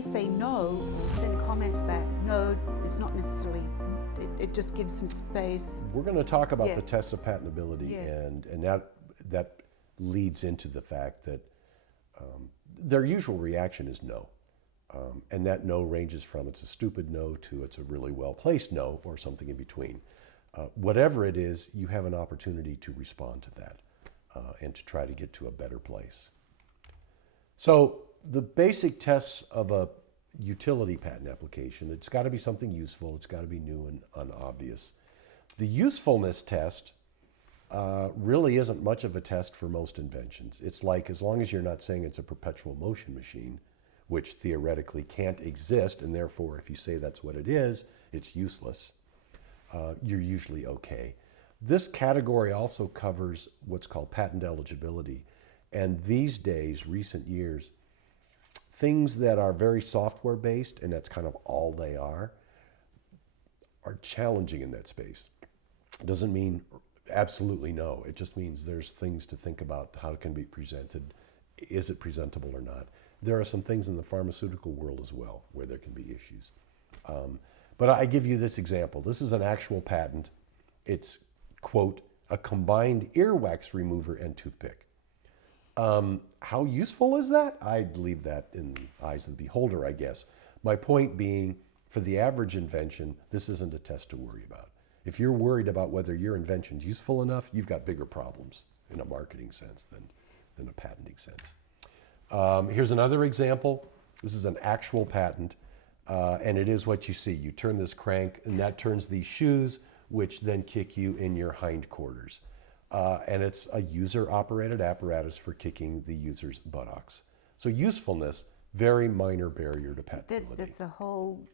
may say no, send comments back. No, it's not necessarily. It just gives some space. We're going to talk about Yes. the tests of patentability, Yes. and that leads into the fact that their usual reaction is no. And that no ranges from it's a stupid no to it's a really well-placed no or something in between. Whatever it is, you have an opportunity to respond to that and to try to get to a better place. So the basic tests of a utility patent application, it's got to be something useful, it's got to be new and unobvious. The usefulness test really isn't much of a test for most inventions. It's like, as long as you're not saying it's a perpetual motion machine, which theoretically can't exist, and therefore if you say that's what it is, it's useless, you're usually okay. This category also covers what's called patent eligibility. And these days, recent years, things that are very software based, and that's kind of all they are challenging in that space. Doesn't mean absolutely no. It just means there's things to think about. How it can be presented. Is it presentable or not? There are some things in the pharmaceutical world as well where there can be issues. But I give you this example. This is an actual patent. It's, quote, a combined earwax remover and toothpick. How useful is that? I'd leave that in the eyes of the beholder, I guess. My point being, for the average invention, this isn't a test to worry about. If you're worried about whether your invention's useful enough, you've got bigger problems in a marketing sense than a patenting sense. Here's another example. This is an actual patent, and it is what you see. You turn this crank, and that turns these shoes, which then kick you in your hindquarters. And it's a user-operated apparatus for kicking the user's buttocks. So usefulness, very minor barrier to patentability. That's a whole.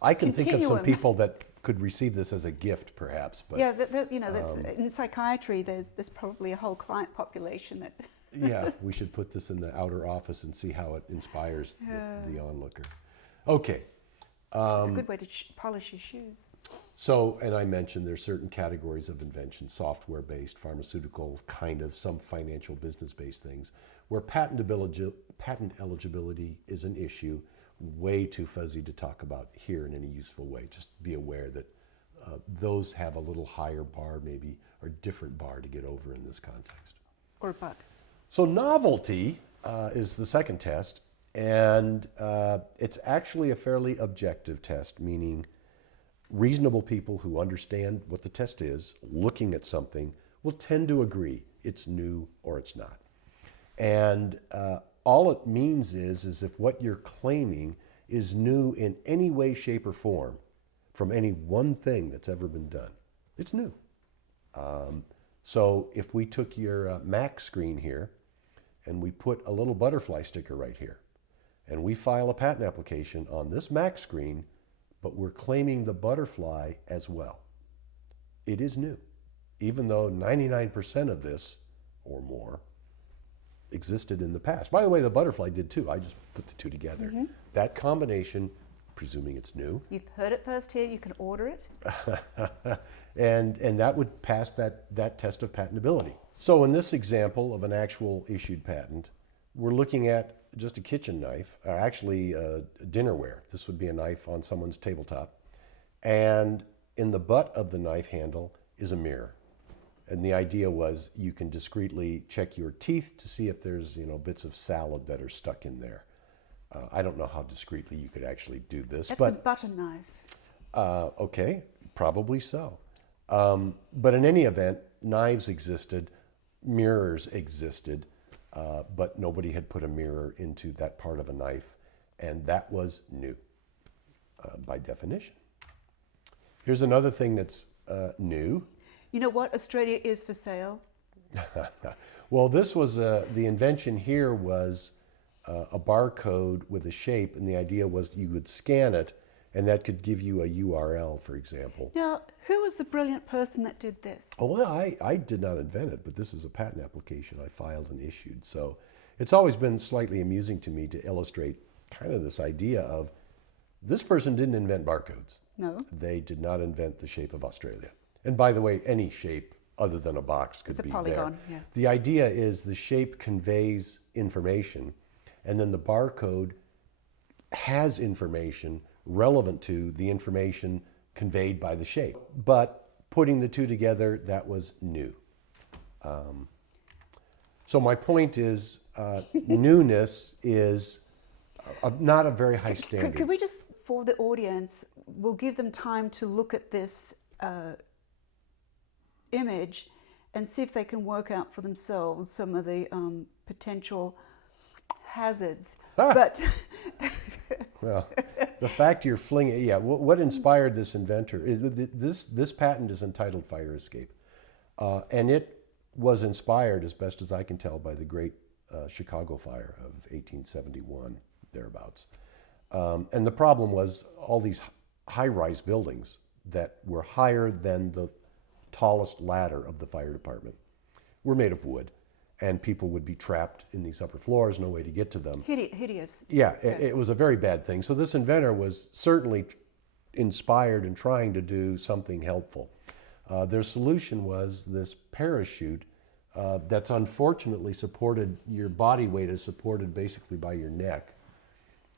I can think of some continuum. people that could receive this as a gift, perhaps. But Yeah, that's, in psychiatry, there's probably a whole client population that. yeah, we should put this in the outer office and see how it inspires the onlooker. Okay. It's a good way to polish your shoes. So, and I mentioned there's certain categories of invention, software-based, pharmaceutical, kind of some financial business-based things, where patent eligibility is an issue, way too fuzzy to talk about here in any useful way. Just be aware that those have a little higher bar maybe, or different bar to get over in this context. Or but. So novelty is the second test, and it's actually a fairly objective test, meaning reasonable people who understand what the test is, looking at something, will tend to agree it's new or it's not. And all it means is if what you're claiming is new in any way, shape, or form from any one thing that's ever been done, it's new. So if we took your Mac screen here and we put a little butterfly sticker right here, and we file a patent application on this Mac screen, but we're claiming the butterfly as well, it is new, even though 99% of this or more existed in the past. By the way, the butterfly did too. I just put the two together. Mm-hmm. That combination, presuming it's new. You've heard it first here, you can order it. and that would pass that test of patentability. So in this example of an actual issued patent, we're looking at just a kitchen knife, or actually dinnerware. This would be a knife on someone's tabletop. And in the butt of the knife handle is a mirror. And the idea was you can discreetly check your teeth to see if there's bits of salad that are stuck in there. I don't know how discreetly you could actually do this. That's a butter knife. Okay, probably so. But in any event, knives existed, mirrors existed, but nobody had put a mirror into that part of a knife, and that was new by definition. Here's another thing that's new. You know what? Australia is for sale. Well, this was the invention here was a barcode with a shape, and the idea was you would scan it, and that could give you a URL, for example. Now, who was the brilliant person that did this? Oh, well, I did not invent it, but this is a patent application I filed and issued. So it's always been slightly amusing to me to illustrate kind of this idea of this person didn't invent barcodes. No. They did not invent the shape of Australia. And by the way, any shape other than a box could be there. It's a polygon, yeah. The idea is the shape conveys information, and then the barcode has information relevant to the information conveyed by the shape. But putting the two together, that was new. So my point is, newness is not a very high standard. Could we just, for the audience, we'll give them time to look at this image and see if they can work out for themselves some of the potential hazards. But well, the fact you're flinging, yeah, what inspired this inventor? This patent is entitled Fire Escape. And it was inspired, as best as I can tell, by the great Chicago fire of 1871, thereabouts. And the problem was all these high-rise buildings that were higher than the tallest ladder of the fire department were made of wood, and people would be trapped in these upper floors, no way to get to them. hideous. Yeah, it was a very bad thing. So this inventor was certainly inspired and trying to do something helpful. Their solution was this parachute that's unfortunately supported, your body weight is supported basically by your neck.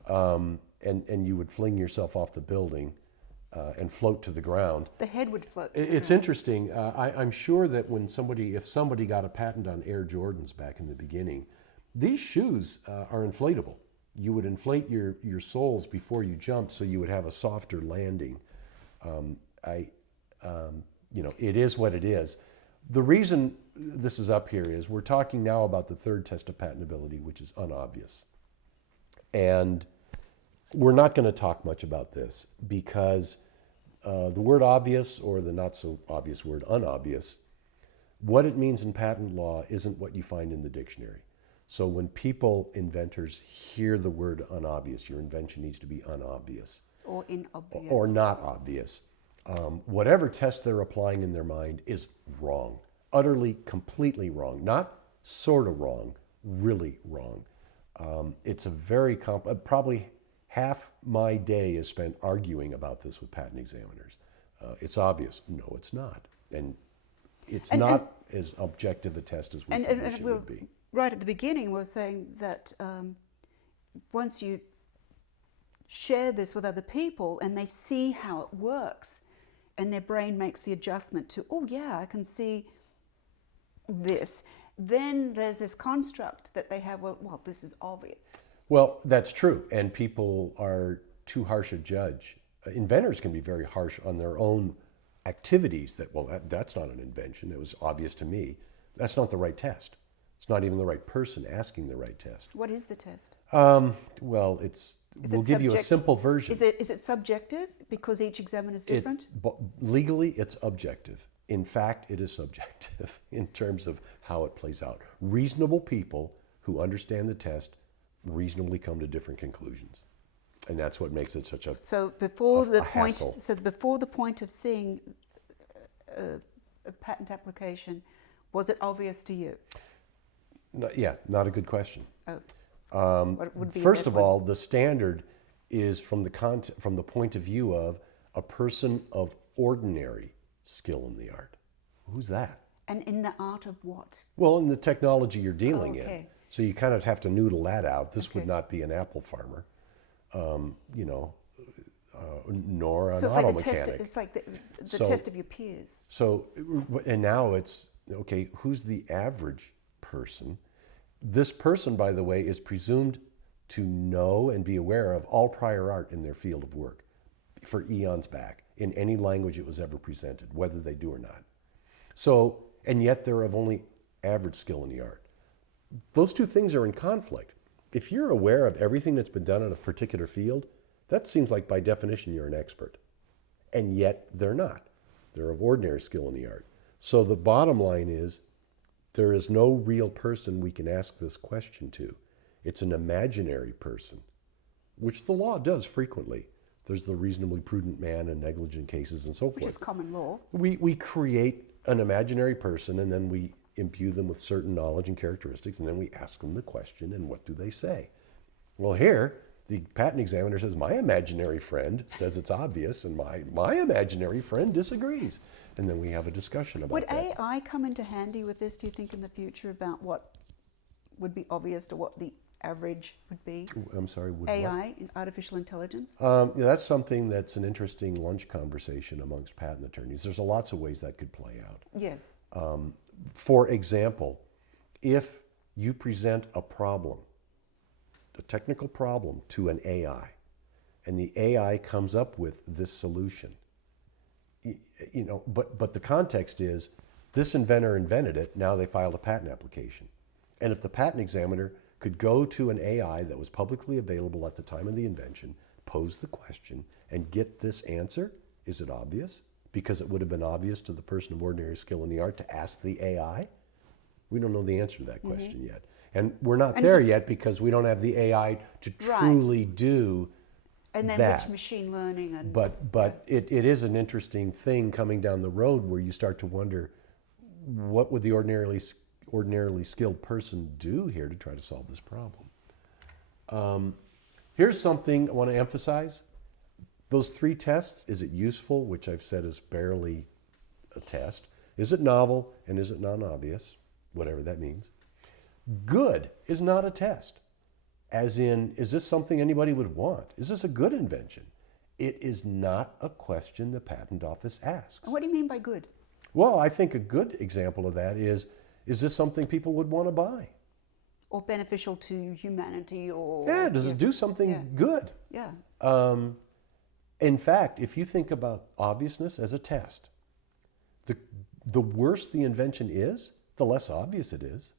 And you would fling yourself off the building and float to the ground. The head would float. It's interesting. I'm sure that if somebody got a patent on Air Jordans back in the beginning, these shoes are inflatable. You would inflate your soles before you jumped, so you would have a softer landing. It is what it is. The reason this is up here is we're talking now about the third test of patentability, which is unobvious. And we're not going to talk much about this because the word obvious, or the not so obvious word unobvious, what it means in patent law isn't what you find in the dictionary. So when inventors hear the word unobvious, your invention needs to be unobvious. Or inobvious. Or not obvious. Whatever test they're applying in their mind is wrong. Utterly, completely wrong. Not sort of wrong, really wrong. It's a very probably half my day is spent arguing about this with patent examiners. It's obvious. No, it's not. And it's not as objective a test as we wish it would be. Right at the beginning, we're saying that once you share this with other people and they see how it works, and their brain makes the adjustment to, oh yeah, I can see this, then there's this construct that they have, well, this is obvious. Well, that's true, and people are too harsh a judge. Inventors can be very harsh on their own activities that, well, that's not an invention, it was obvious to me. That's not the right test. It's not even the right person asking the right test. What is the test? Well, we'll give you a simple version. Is it subjective because each examiner is different? Legally, it's objective. In fact, it is subjective in terms of how it plays out. Reasonable people who understand the test reasonably come to different conclusions. And that's what makes it such a hassle. So before the point of seeing a patent application, was it obvious to you? Not a good question. Oh. What would be First of all, the standard is from the point of view of a person of ordinary skill in the art. Who's that? And in the art of what? Well, in the technology you're dealing in. Okay. So you kind of have to noodle that out. This would not be an apple farmer, nor an auto mechanic. It's like the test of your peers. So, and now it's, okay, who's the average person? This person, by the way, is presumed to know and be aware of all prior art in their field of work for eons back, in any language it was ever presented, whether they do or not. So, and yet they're of only average skill in the art. Those two things are in conflict. If you're aware of everything that's been done in a particular field, that seems like by definition you're an expert. And yet they're not. They're of ordinary skill in the art. So the bottom line is, there is no real person we can ask this question to. It's an imaginary person, which the law does frequently. There's the reasonably prudent man in negligent cases and so forth. Which is common law. We create an imaginary person, and then we imbue them with certain knowledge and characteristics, and then we ask them the question, and what do they say? Well, here, the patent examiner says, my imaginary friend says it's obvious, and my imaginary friend disagrees. And then we have a discussion about that. Would AI come into handy with this, do you think, in the future, about what would be obvious to what the average would be? I'm sorry, would what? AI, artificial intelligence? Yeah, that's something that's an interesting lunch conversation amongst patent attorneys. There's lots of ways that could play out. Yes. For example, if you present a problem, a technical problem to an AI, and the AI comes up with this solution, but the context is this inventor invented it, now they filed a patent application. And if the patent examiner could go to an AI that was publicly available at the time of the invention, pose the question, and get this answer, is it obvious? Because it would have been obvious to the person of ordinary skill in the art to ask the AI? We don't know the answer to that question yet. And we're not there yet because we don't have the AI to truly do and then that. which machine learning and But it is an interesting thing coming down the road where you start to wonder, what would the ordinarily skilled person do here to try to solve this problem? Here's something I want to emphasize. Those 3 tests, is it useful, which I've said is barely a test. Is it novel, and is it non-obvious, whatever that means. Good is not a test. As in, is this something anybody would want? Is this a good invention? It is not a question the Patent Office asks. What do you mean by good? Well, I think a good example of that is this something people would want to buy? Or beneficial to humanity or... Yeah, does it do something good? Yeah. In fact, if you think about obviousness as a test, the worse the invention is, the less obvious it is.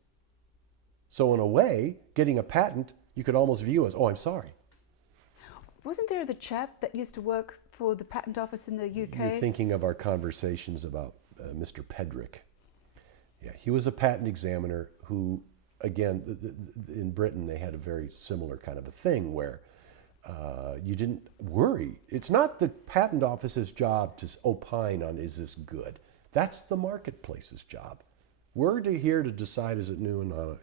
So in a way, getting a patent, you could almost view as, oh, I'm sorry. Wasn't there the chap that used to work for the Patent Office in the UK? You're thinking of our conversations about Mr. Pedrick. Yeah, he was a patent examiner who, again, in Britain, they had a very similar kind of a thing where you didn't worry. It's not the Patent Office's job to opine on, is this good? That's the marketplace's job. We're here to decide, is it new and not.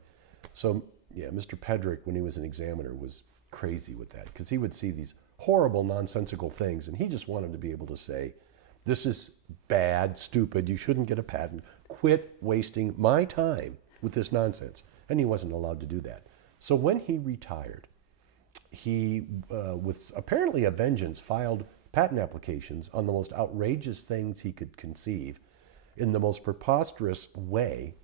So, yeah, Mr. Pedrick, when he was an examiner, was crazy with that because he would see these horrible, nonsensical things, and he just wanted to be able to say, this is bad, stupid, you shouldn't get a patent, quit wasting my time with this nonsense. And he wasn't allowed to do that. So when he retired, he, with apparently a vengeance, filed patent applications on the most outrageous things he could conceive in the most preposterous way,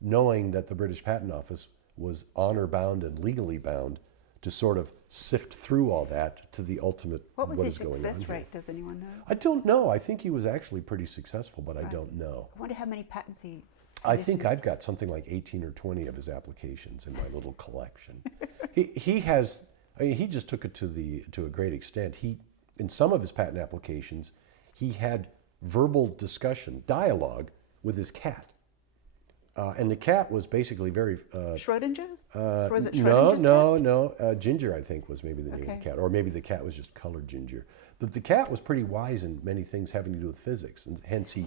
knowing that the British Patent Office was honor-bound and legally bound to sort of sift through all that to the ultimate what was his is going on success here. rate? Does anyone know? I don't know. I think he was actually pretty successful, but I don't know. I wonder how many patents he... I think I've got something like 18 or 20 of his applications in my little collection. He has, I mean, he just took it to a great extent. In some of his patent applications, he had verbal discussion, dialogue with his cat. And the cat was basically very... Schrodinger's? Was it Schrodinger's cat? No. Ginger, I think, was maybe the name of the cat. Or maybe the cat was just colored ginger. But the cat was pretty wise in many things having to do with physics, and hence he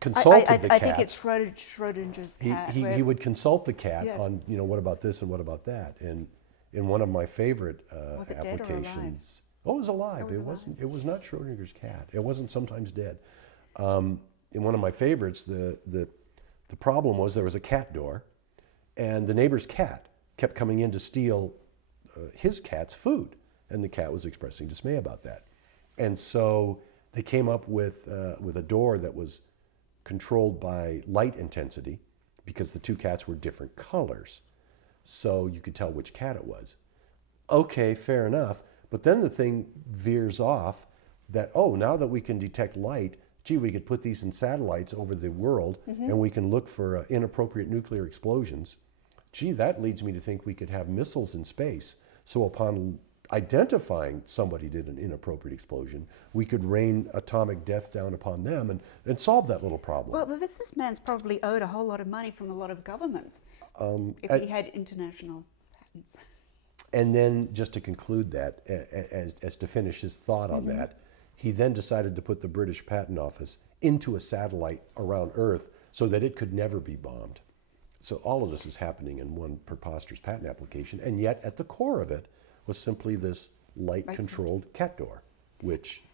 consulted the cat. I think it's Schrodinger's cat. He would consult the cat on, what about this and what about that. And in one of my favorite was it dead or applications... Oh, it was alive. It was not Schrodinger's cat. It wasn't sometimes dead. In one of my favorites, the problem was there was a cat door, and the neighbor's cat kept coming in to steal his cat's food, and the cat was expressing dismay about that. And so they came up with a door that was controlled by light intensity because the two cats were different colors, so you could tell which cat it was. Okay, fair enough, but then the thing veers off that, now that we can detect light, gee, we could put these in satellites over the world, and we can look for inappropriate nuclear explosions. Gee, that leads me to think we could have missiles in space. So upon identifying somebody did an inappropriate explosion, we could rain atomic death down upon them and solve that little problem. Well, this man's probably owed a whole lot of money from a lot of governments if he had international patents. And then just to conclude that, as to finish his thought on that, he then decided to put the British Patent Office into a satellite around Earth so that it could never be bombed. So all of this is happening in one preposterous patent application, and yet at the core of it was simply this light-controlled cat door, which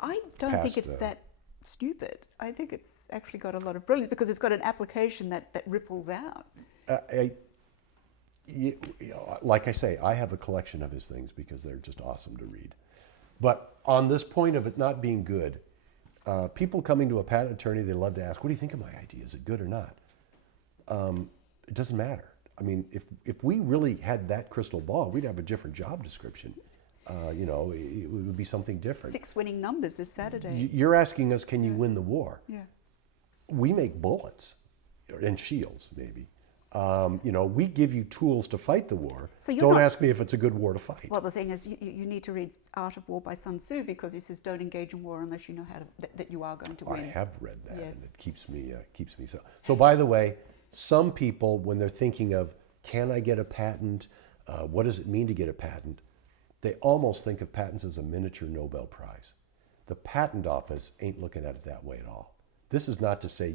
I don't think it's that stupid. I think it's actually got a lot of brilliance because it's got an application that ripples out. like I say, I have a collection of his things because they're just awesome to read. But on this point of it not being good, people coming to a patent attorney, they love to ask, what do you think of my idea? Is it good or not? It doesn't matter. I mean, if we really had that crystal ball, we'd have a different job description. It would be something different. 6 winning numbers this Saturday. You're asking us, can you win the war? Yeah. We make bullets and shields, maybe. We give you tools to fight the war. So don't ask me if it's a good war to fight. Well, the thing is, you need to read Art of War by Sun Tzu, because he says, don't engage in war unless you know that you are going to win. I have read that, Yes. and it keeps me so. So, by the way, some people, when they're thinking of, can I get a patent? What does it mean to get a patent? They almost think of patents as a miniature Nobel Prize. The patent office ain't looking at it that way at all. This is not to say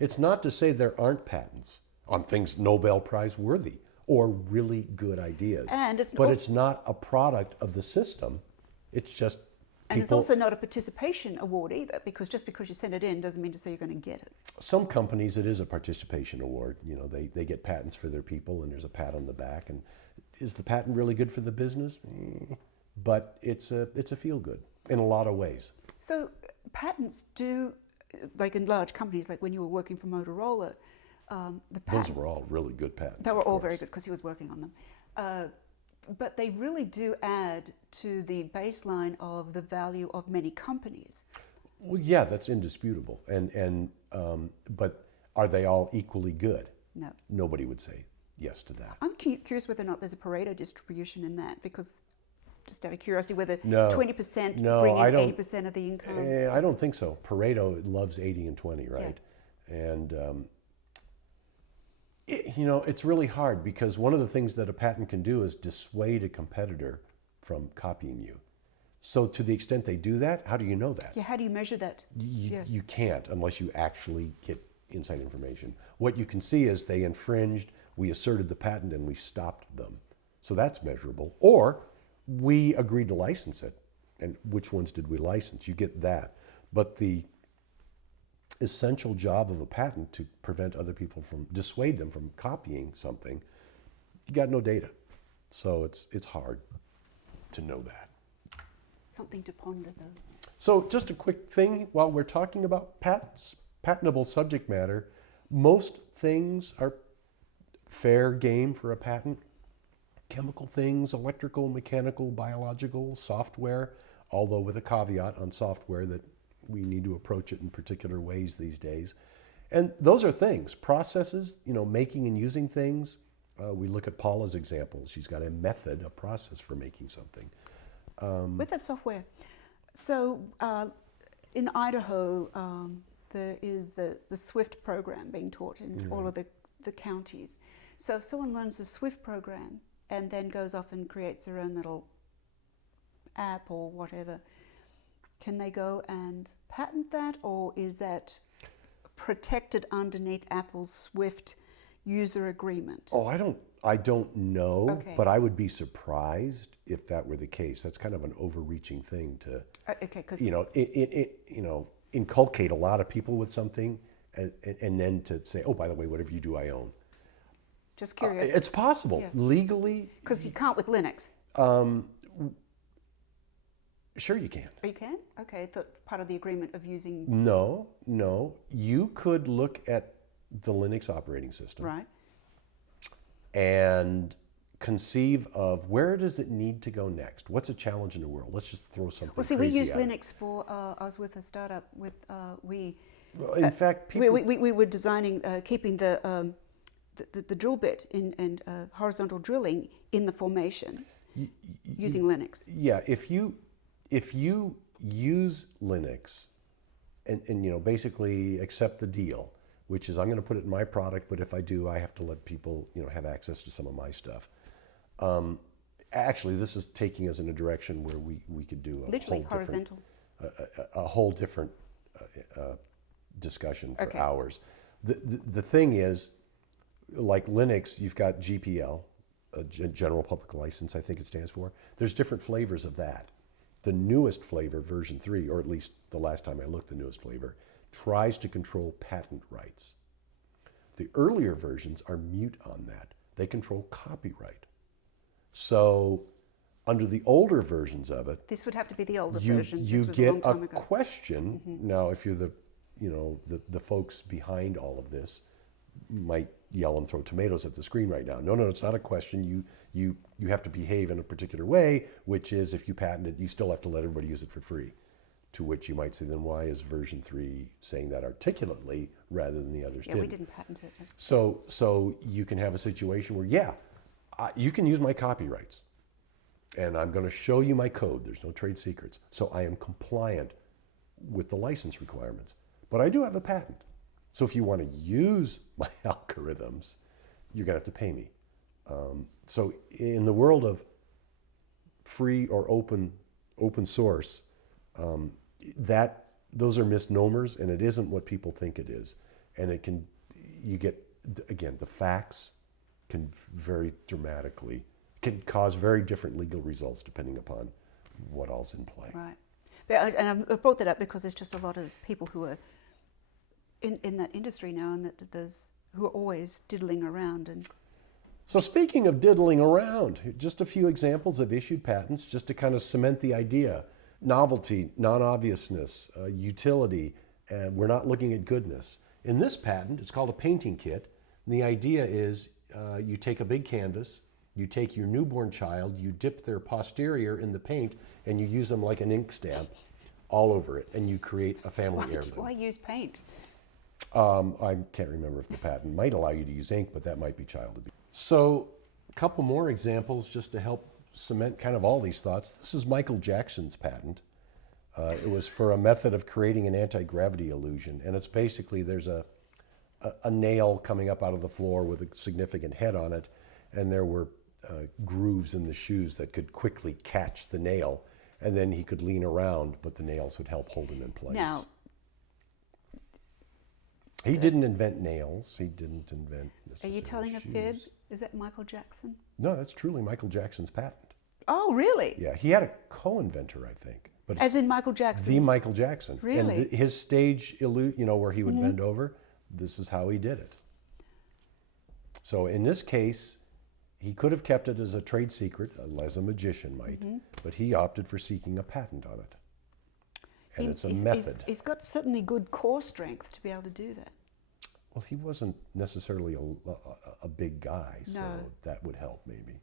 it's not to say there aren't patents on things Nobel Prize worthy or really good ideas. And it's not a product of the system. It's just and it's also not a participation award either, because just because you send it in doesn't mean to say you're going to get it. Some companies, it is a participation award. They get patents for their people, and there's a pat on the back. And is the patent really good for the business? But it's a feel good in a lot of ways. So patents do, like in large companies, like when you were working for Motorola, the patents, those were all really good patents. they were all very good because he was working on them. But they really do add to the baseline of the value of many companies. Well, yeah, that's indisputable. But are they all equally good? No. Nobody would say yes to that. I'm curious whether or not there's a Pareto distribution in that, because just out of curiosity, whether No. 20% No, bring I in don't- 80% of the income. I don't think so. Pareto loves 80 and 20, right? And it's really hard, because one of the things that a patent can do is dissuade a competitor from copying you. So to the extent they do that, how do you know that? Yeah, how do you measure that? You can't unless you actually get inside information. What you can see is they infringed, we asserted the patent, and we stopped them. So that's measurable. Or we agreed to license it. And which ones did we license? You get that. But the essential job of a patent to dissuade them from copying something, you got no data. So it's hard to know that. Something to ponder, though. So just a quick thing while we're talking about patents, patentable subject matter, most things are fair game for a patent. Chemical things, electrical, mechanical, biological, software, although with a caveat on software that we need to approach it in particular ways these days. And those are things, processes, making and using things. We look at Paula's example. She's got a method, a process for making something. With the software. So in Idaho, there is the SWIFT program being taught in all of the counties. So if someone learns the SWIFT program and then goes off and creates their own little app or whatever, can they go and patent that, or is that protected underneath Apple's SWIFT user agreement? Oh, I don't know, Okay. but I would be surprised if that were the case. That's kind of an overreaching thing to, Okay, because inculcate a lot of people with something, and then to say, oh, by the way, whatever you do, I own. just curious. It's possible Yeah. legally. Because you can't with Linux. Sure, you can. Oh, you can? Okay, I thought part of the agreement of using. No. You could look at the Linux operating system, Right. and conceive of where does it need to go next? What's a challenge in the world? Let's just throw something. Well, see, we crazy use at it. Linux for. I was with a startup with In fact, people. we were designing keeping the drill bit and horizontal drilling in the formation using Linux. Yeah, if you use Linux and basically accept the deal, which is I'm going to put it in my product, but if I do, I have to let people have access to some of my stuff. Actually, this is taking us in a direction where we could do Literally horizontal. a whole different discussion for Okay. hours. The thing is, like Linux, you've got GPL, General Public License, I think it stands for. There's different flavors of that. The newest flavor, version 3, or at least the last time I looked, the newest flavor, tries to control patent rights. The earlier versions are mute on that. They control copyright. So under the older versions of it, This would have to be the older you version. This was a get long time ago. question. Now, if you're the folks behind all of this might yell and throw tomatoes at the screen right now. No, it's not a question. You have to behave in a particular way, which is if you patent it, you still have to let everybody use it for free. To which you might say, then why is version 3 saying that articulately rather than the others Yeah, didn't? we didn't patent it. So you can have a situation where, you can use my copyrights, and I'm going to show you my code. There's no trade secrets. So I am compliant with the license requirements. But I do have a patent. So if you want to use my algorithms, you're going to have to pay me. So in the world of free or open source, those are misnomers, and it isn't what people think it is. And the facts can cause very different legal results depending upon what all's in play. Right. And I brought that up because there's just a lot of people who are in that industry now, and who are always diddling around. And So speaking of diddling around, just a few examples of issued patents just to kind of cement the idea. Novelty, non-obviousness, utility, and we're not looking at goodness. In this patent, it's called a painting kit. And the idea is you take a big canvas, you take your newborn child, you dip their posterior in the paint, and you use them like an ink stamp all over it, and you create a family heirloom. why use paint? I can't remember if the patent might allow you to use ink, but that might be child abuse. So a couple more examples just to help cement kind of all these thoughts. This is Michael Jackson's patent. It was for a method of creating an anti-gravity illusion, and it's basically there's a nail coming up out of the floor with a significant head on it, and there were grooves in the shoes that could quickly catch the nail, and then he could lean around, but the nails would help hold him in place. Now, he didn't invent nails. He didn't invent are necessarily you telling a shoes. fib? Is that Michael Jackson? No, that's truly Michael Jackson's patent. Oh, really? Yeah, he had a co-inventor, I think. But As in Michael Jackson? the Michael Jackson. Really? And his stage, where he would bend over, this is how he did it. So in this case, he could have kept it as a trade secret, as a magician might, but he opted for seeking a patent on it. And it's a method. He's got certainly good core strength to be able to do that. Well, he wasn't necessarily a big guy, so No. that would help maybe.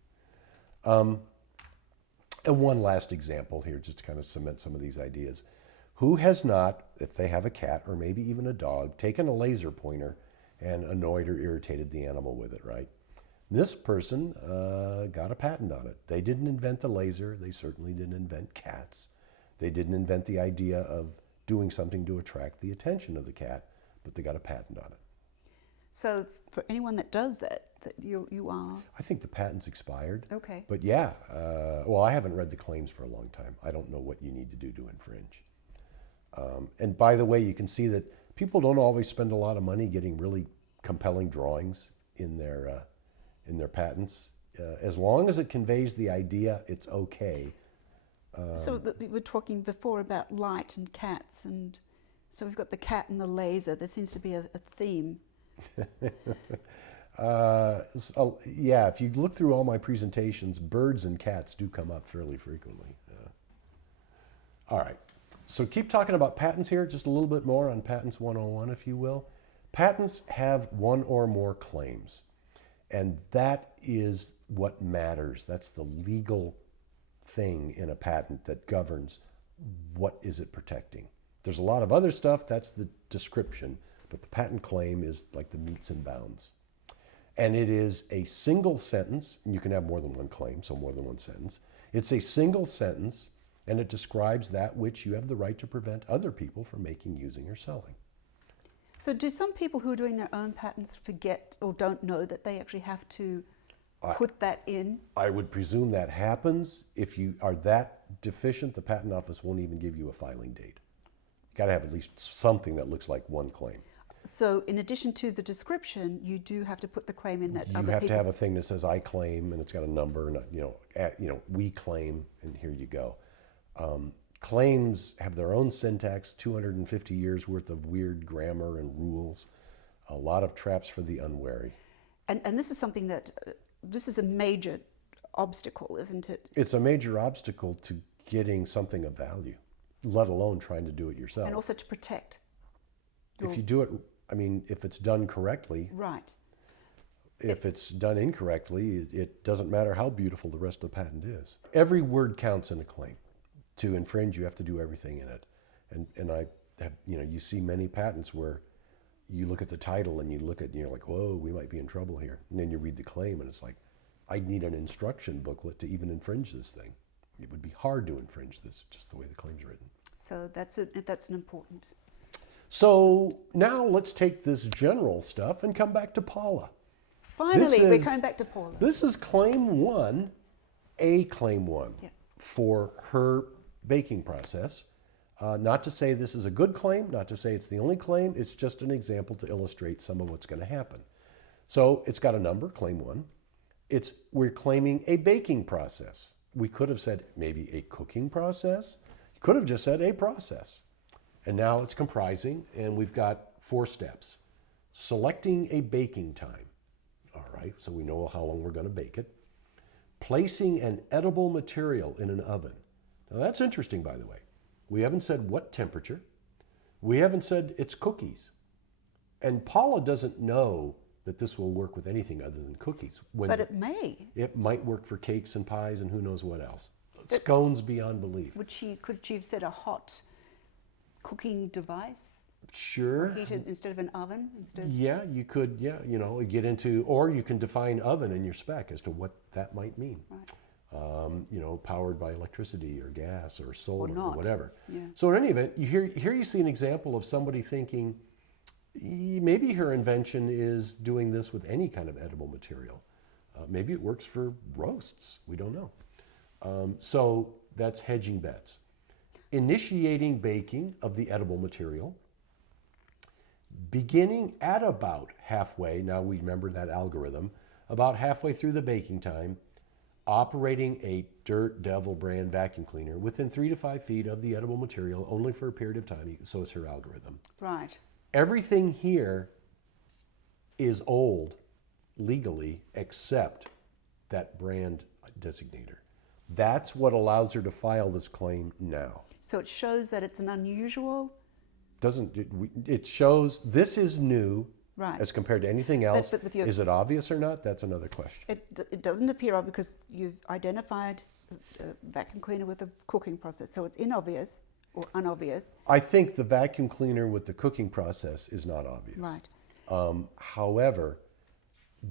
And one last example here, just to kind of cement some of these ideas. Who has not, if they have a cat or maybe even a dog, taken a laser pointer and annoyed or irritated the animal with it, right? This person got a patent on it. They didn't invent the laser. They certainly didn't invent cats. They didn't invent the idea of doing something to attract the attention of the cat, but they got a patent on it. So for anyone that does that you are... I think the patent's expired. Okay. But yeah, I haven't read the claims for a long time. I don't know what you need to do to infringe. And by the way, you can see that people don't always spend a lot of money getting really compelling drawings in their patents. As long as it conveys the idea, it's okay. So we were talking before about light and cats, and so we've got the cat and the laser. There seems to be a theme. Yeah, if you look through all my presentations, birds and cats do come up fairly frequently. All right, so keep talking about patents here, just a little bit more on Patents 101, if you will. Patents have one or more claims, and that is what matters. That's the legal thing in a patent that governs what is it protecting. There's a lot of other stuff, that's the description, but the patent claim is like the metes and bounds. And it is a single sentence, and you can have more than one claim, so more than one sentence. It's a single sentence, and it describes that which you have the right to prevent other people from making, using, or selling. So do some people who are doing their own patents forget or don't know that they actually have to put that in? I would presume that happens. If you are that deficient, the patent office won't even give you a filing date. You got to have at least something that looks like one claim. So in addition to the description, you do have to put the claim in that You other have people... to have a thing that says "I claim" and it's got a number, and we claim, and here you go. Claims have their own syntax, 250 years worth of weird grammar and rules, a lot of traps for the unwary. And this is something that this is a major obstacle, isn't it? It's a major obstacle to getting something of value, let alone trying to do it yourself. And also to protect. If you do it, I mean, if it's done correctly. Right. If it's done incorrectly, it doesn't matter how beautiful the rest of the patent is. Every word counts in a claim. To infringe, you have to do everything in it. And I have, you see many patents where you look at the title and you're like, whoa, we might be in trouble here. And then you read the claim and it's like, I'd need an instruction booklet to even infringe this thing. It would be hard to infringe this, just the way the claim's written. So that's an important. So now let's take this general stuff and come back to Paula. Finally, we're coming back to Paula. This is claim one, claim one, for her baking process. Not to say this is a good claim, not to say it's the only claim, it's just an example to illustrate some of what's going to happen. So it's got a number, claim one. We're claiming a baking process. We could have said maybe a cooking process. You could have just said a process. And now it's comprising, and we've got 4 steps. Selecting a baking time. All right, so we know how long we're going to bake it. Placing an edible material in an oven. Now that's interesting, by the way. We haven't said what temperature. We haven't said it's cookies. And Paula doesn't know that this will work with anything other than cookies. But it may. It might work for cakes and pies and who knows what else. Scones beyond belief. Could she have said a hot cooking device? Sure. Heated instead of an oven? Yeah, you could, get into, or you can define oven in your spec as to what that might mean. Right. Powered by electricity or gas or solar or whatever. Yeah. So in any event, here you see an example of somebody thinking, maybe her invention is doing this with any kind of edible material. Maybe it works for roasts. We don't know. So that's hedging bets. Initiating baking of the edible material. Beginning at about halfway, now we remember that algorithm, about halfway through the baking time, operating a Dirt Devil brand vacuum cleaner within 3 to 5 feet of the edible material only for a period of time. So it's her algorithm. Right. Everything here is old legally except that brand designator. That's what allows her to file this claim now. So it shows that it's an unusual. It shows this is new, right, as compared to anything else. But is it obvious or not? That's another question. It doesn't appear obvious because you've identified a vacuum cleaner with a cooking process. So it's inobvious or unobvious. I think the vacuum cleaner with the cooking process is not obvious. Right. However,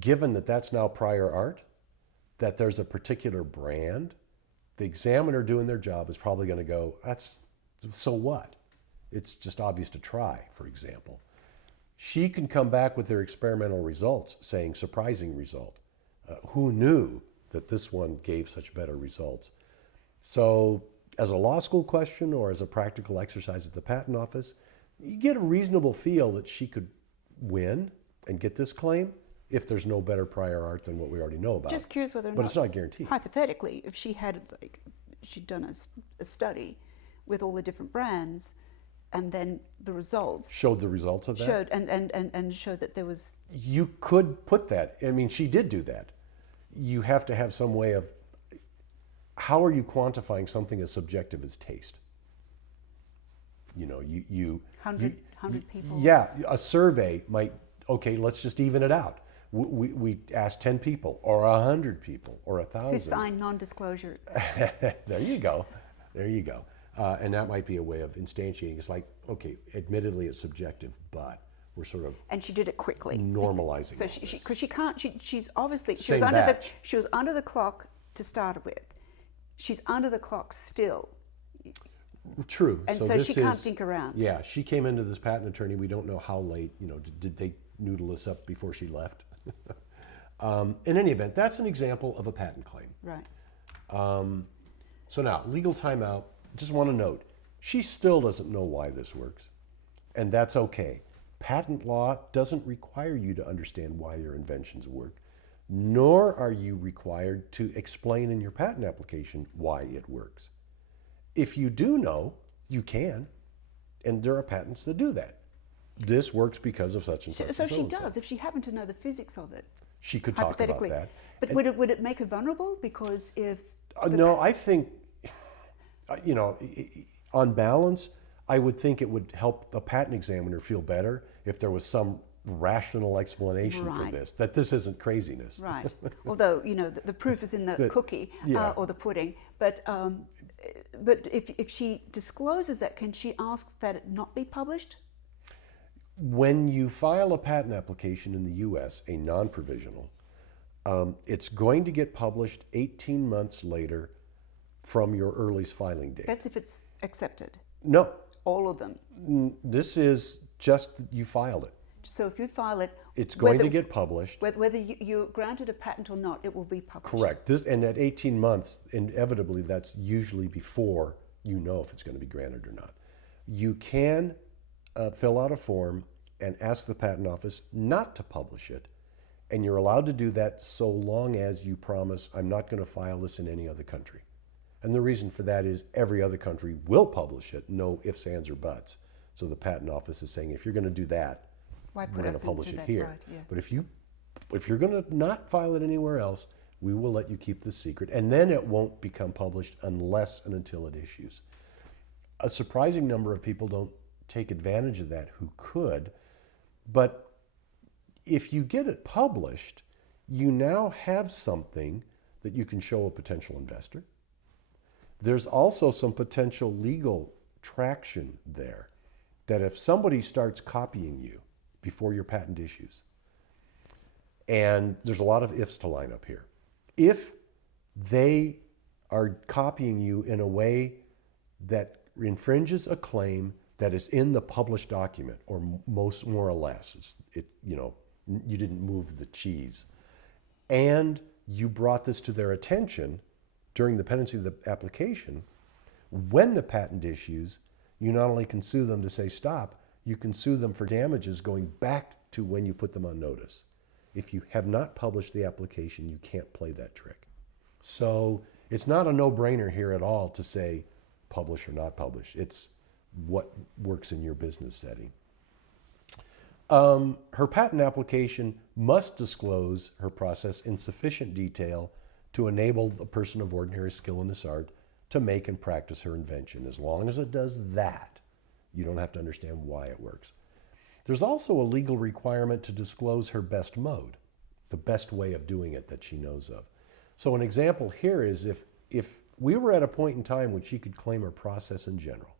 given that that's now prior art, that there's a particular brand, the examiner doing their job is probably going to go, so what? It's just obvious to try, for example. She can come back with their experimental results saying surprising result. Who knew that this one gave such better results? So as a law school question or as a practical exercise at the patent office, you get a reasonable feel that she could win and get this claim if there's no better prior art than what we already know about. Just curious whether or not. But it's not guaranteed. Hypothetically, if she had, she'd done a study with all the different brands, and then the results showed the results of that. And showed that there was. You could put that. I mean, she did do that. You have to have some way of. How are you quantifying something as subjective as taste? You 100 people. Yeah, a survey might. Okay, let's just even it out. We asked 10 people, or 100 people, or 1,000. Who signed non-disclosure. There you go. And that might be a way of instantiating. It's like, okay, admittedly it's subjective, but we're sort of. And she did it quickly. Normalizing. So because she can't. She's obviously Same batch. She was under the clock to start with. She's under the clock still. True. And so she can't dink around. Yeah, she came into this patent attorney. We don't know how late. Did they noodle this up before she left? In any event, that's an example of a patent claim. Right. So now, legal timeout. Just want to note, she still doesn't know why this works, and that's okay. Patent law doesn't require you to understand why your inventions work, nor are you required to explain in your patent application why it works. If you do know, you can, and there are patents that do that. this works because of such and such. So and she and so. does, if she happened to know the physics of it, She could talk about hypothetically. that. But would it make her vulnerable? Because if No, I think, on balance, I would think it would help the patent examiner feel better if there was some rational explanation for Right. this, that this isn't craziness. right, although the proof is in the cookie yeah. or the pudding. But if she discloses that, can she ask that it not be published? When you file a patent application in the U.S., a non-provisional, it's going to get published 18 months later from your earliest filing date. That's if it's accepted. No, All of them. this is just you filed it. So if you file it, It's going to get published. whether you're granted a patent or not, it will be published. Correct. And at 18 months, inevitably, that's usually before you know if it's going to be granted or not. You can fill out a form and ask the patent office not to publish it. And you're allowed to do that so long as you promise, I'm not going to file this in any other country. And the reason for that is every other country will publish it, no ifs, ands, or buts. So the patent office is saying, if you're going to do that, Why we're put going us to publish into it that? here. Right, yeah. But if you're going to not file it anywhere else, we will let you keep this secret. And then it won't become published unless and until it issues. A surprising number of people don't take advantage of that who could. But if you get it published, you now have something that you can show a potential investor. There's also some potential legal traction there, that if somebody starts copying you before your patent issues, and there's a lot of ifs to line up here. If they are copying you in a way that infringes a claim that is in the published document, or more or less, you didn't move the cheese, and you brought this to their attention during the pendency of the application, when the patent issues, you not only can sue them to say stop, you can sue them for damages going back to when you put them on notice. If you have not published the application, you can't play that trick. So it's not a no-brainer here at all to say publish or not publish. It's what works in your business setting. Her patent application must disclose her process in sufficient detail to enable a person of ordinary skill in this art to make and practice her invention. As long as it does that, you don't have to understand why it works. There's also a legal requirement to disclose her best mode, the best way of doing it that she knows of. So an example here is if we were at a point in time when she could claim her process in general,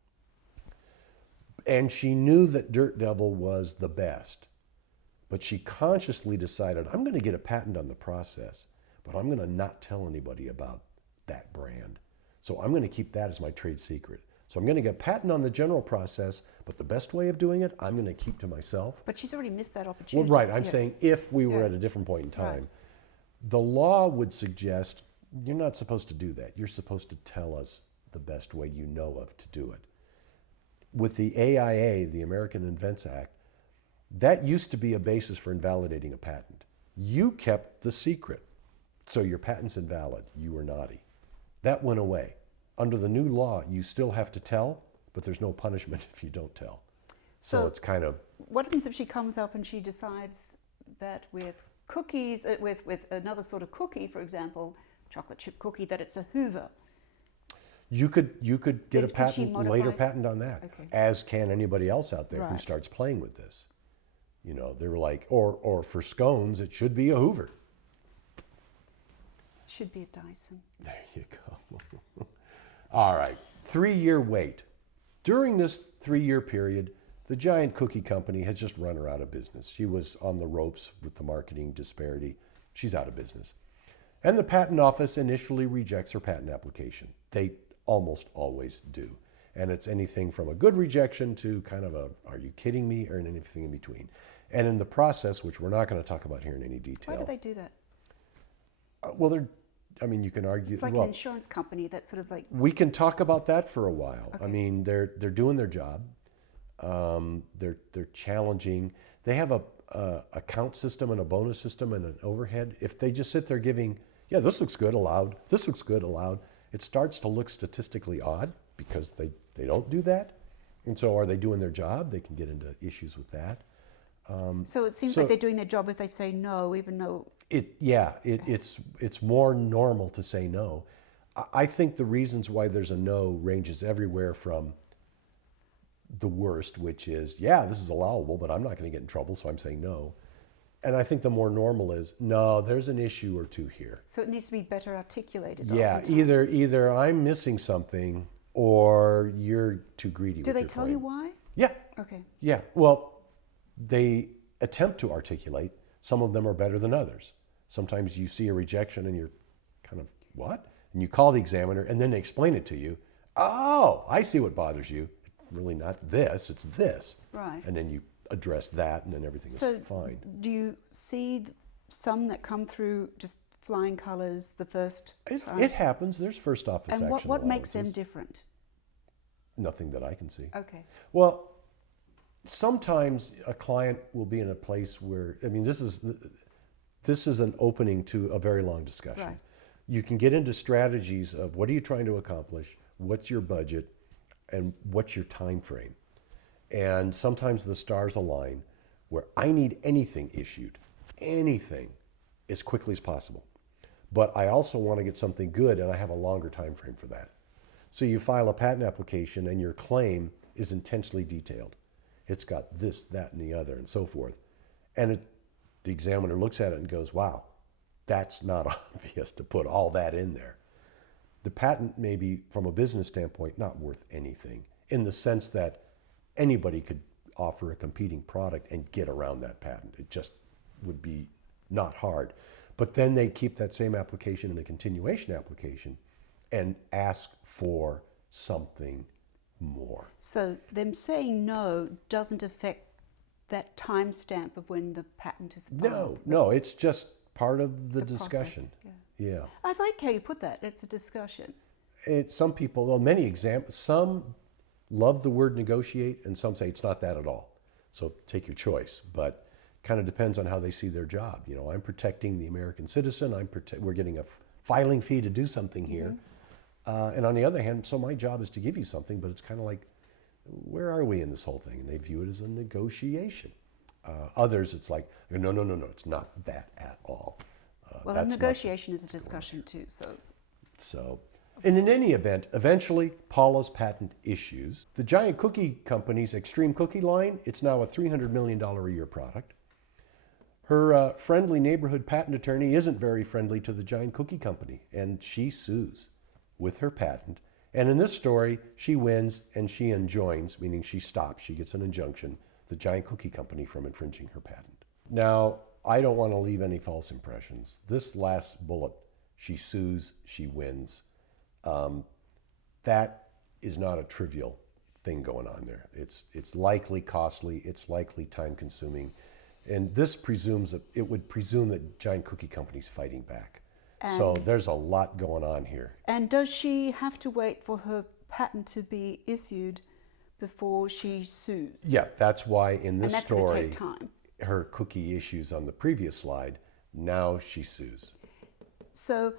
and she knew that Dirt Devil was the best, but she consciously decided, I'm going to get a patent on the process, but I'm going to not tell anybody about that brand. So I'm going to keep that as my trade secret. So I'm going to get a patent on the general process, but the best way of doing it, I'm going to keep to myself. But she's already missed that Well, opportunity. right. I'm Yeah. saying if we were Yeah. at a different point in time, Right. the law would suggest you're not supposed to do that. You're supposed to tell us the best way you know of to do it. With the AIA, the American Invents Act, that used to be a basis for invalidating a patent. You kept the secret, so your patent's invalid. You were naughty. That went away. Under the new law, you still have to tell, but there's no punishment if you don't tell. So it's kind of... What happens if she comes up and she decides that with cookies, with another sort of cookie, for example, chocolate chip cookie, that it's a Hoover? You could get a Could she patent, later modify- patent on that, Okay. as can anybody else out there who Right. starts playing with this. You know, they were like, or for scones, it should be a Hoover. Should be a Dyson. There you go. All right, 3-year wait. During this 3-year period, the giant cookie company has just run her out of business. She was on the ropes with the marketing disparity. She's out of business. And the patent office initially rejects her patent application. They almost always do. And it's anything from a good rejection to kind of a, are you kidding me, or anything in between. And in the process, which we're not going to talk about here in any detail. Why do they do that? Well, you can argue. It's like well, an insurance company that sort of like, we can talk about that for a while. Okay. I mean, they're doing their job. They're challenging. They have a count system and a bonus system and an overhead. If they just sit there giving, yeah, this looks good, allowed. This looks good, allowed. It starts to look statistically odd because they don't do that. And so are they doing their job? They can get into issues with that. So it seems so- like they're doing their job if they say no, even though. It's more normal to say no. I think the reasons why there's a no ranges everywhere from the worst, which is, yeah, this is allowable, but I'm not going to get in trouble, so I'm saying no. And I think the more normal is, no, there's an issue or two here. So it needs to be better articulated. Yeah, oftentimes. either I'm missing something or you're too greedy. Do they tell you why? Yeah. Okay. Yeah. Well, they attempt to articulate. Some of them are better than others. Sometimes you see a rejection and you're kind of, what? And you call the examiner and then they explain it to you. Oh, I see what bothers you. Really not this, it's this. Right. And then you address that and then everything is fine. Do you see some that come through just flying colours the first time? It happens. There's first office and action what makes them allowances. different? Nothing that I can see. Okay. Well, sometimes a client will be in a place where, I mean, this is an opening to a very long discussion. Right. You can get into strategies of what are you trying to accomplish, what's your budget, and what's your time frame. And sometimes the stars align where I need anything issued, anything, as quickly as possible. But I also want to get something good and I have a longer time frame for that. So you file a patent application and your claim is intensely detailed. It's got this, that, and the other, and so forth. And the examiner looks at it and goes, wow, that's not obvious to put all that in there. The patent may be, from a business standpoint, not worth anything in the sense that anybody could offer a competing product and get around that patent. It just would be not hard. But then they keep that same application in a continuation application and ask for something more. So them saying no doesn't affect that timestamp of when the patent is filed? No, it's just part of the process, discussion. Yeah. I like how you put that. It's a discussion. Some people, well, many examples, some love the word negotiate and some say it's not that at all. So take your choice, but kind of depends on how they see their job. You know, I'm protecting the American citizen. We're getting a filing fee to do something here. And on the other hand, so my job is to give you something, but it's kind of like, where are we in this whole thing? And they view it as a negotiation. Others, it's like, no, it's not that at all. Well, a negotiation is a discussion too, so. And in any event, eventually Paula's patent issues. The Giant Cookie Company's Extreme Cookie line, it's now a $300 million a year product. Her friendly neighborhood patent attorney isn't very friendly to the Giant Cookie Company, and she sues with her patent. And in this story, she wins and she enjoins, meaning she stops, she gets an injunction, the Giant Cookie Company from infringing her patent. Now, I don't want to leave any false impressions. This last bullet, she sues, she wins. That is not a trivial thing going on there. It's likely costly, it's likely time consuming. And this presumes that it would presume that Giant Cookie Company's fighting back. So there's a lot going on here. And does she have to wait for her patent to be issued before she sues? Yeah, that's why in this and that's story, going to take time. Her cookie issues on the previous slide, now she sues. So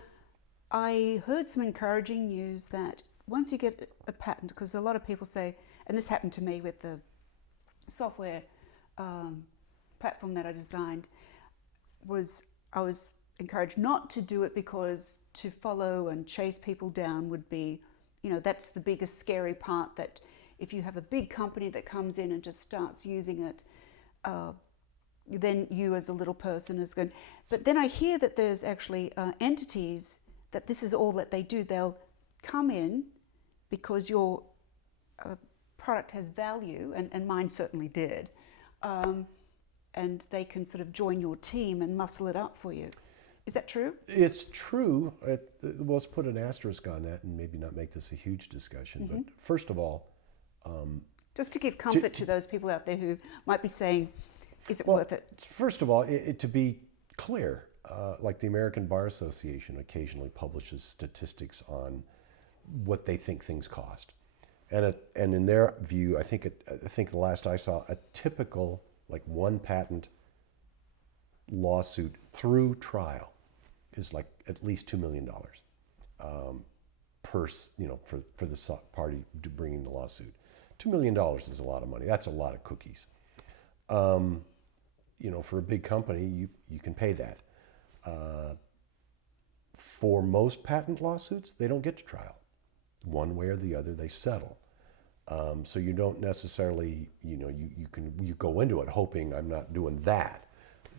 I heard some encouraging news that once you get a patent, because a lot of people say, and this happened to me with the software platform that I designed, I was encouraged not to do it because to follow and chase people down would be, that's the biggest scary part, that if you have a big company that comes in and just starts using it, then you as a little person is going. But then I hear that there's actually entities that this is all that they do. They'll come in because your product has value, and mine certainly did, and they can sort of join your team and muscle it up for you. Is that true? It's true. Let's put an asterisk on that and maybe not make this a huge discussion. But first of all, just to give comfort to those people out there who might be saying, is it worth it? First of all, to be clear, like the American Bar Association occasionally publishes statistics on what they think things cost. And in their view, I think the last I saw, a typical one patent lawsuit through trial is at least $2 million for the party bringing the lawsuit. $2 million is a lot of money. That's a lot of cookies. For a big company, you can pay that. For most patent lawsuits, they don't get to trial. One way or the other, they settle. So you don't necessarily, you go into it hoping I'm not doing that.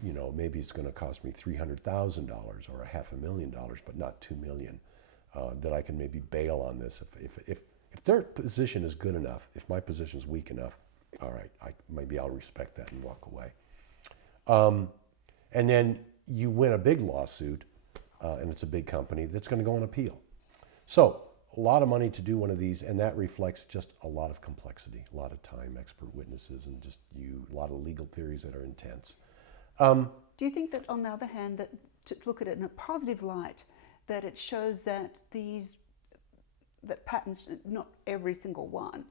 Maybe it's going to cost me $300,000 or $500,000, but not $2 million. That I can maybe bail on this if their position is good enough. If my position is weak enough, all right, maybe I'll respect that and walk away. And then you win a big lawsuit, and it's a big company that's going to go on appeal. So a lot of money to do one of these, and that reflects just a lot of complexity, a lot of time, expert witnesses, and just a lot of legal theories that are intense. Do you think that, on the other hand, that to look at it in a positive light, that it shows that that patents, not every single one,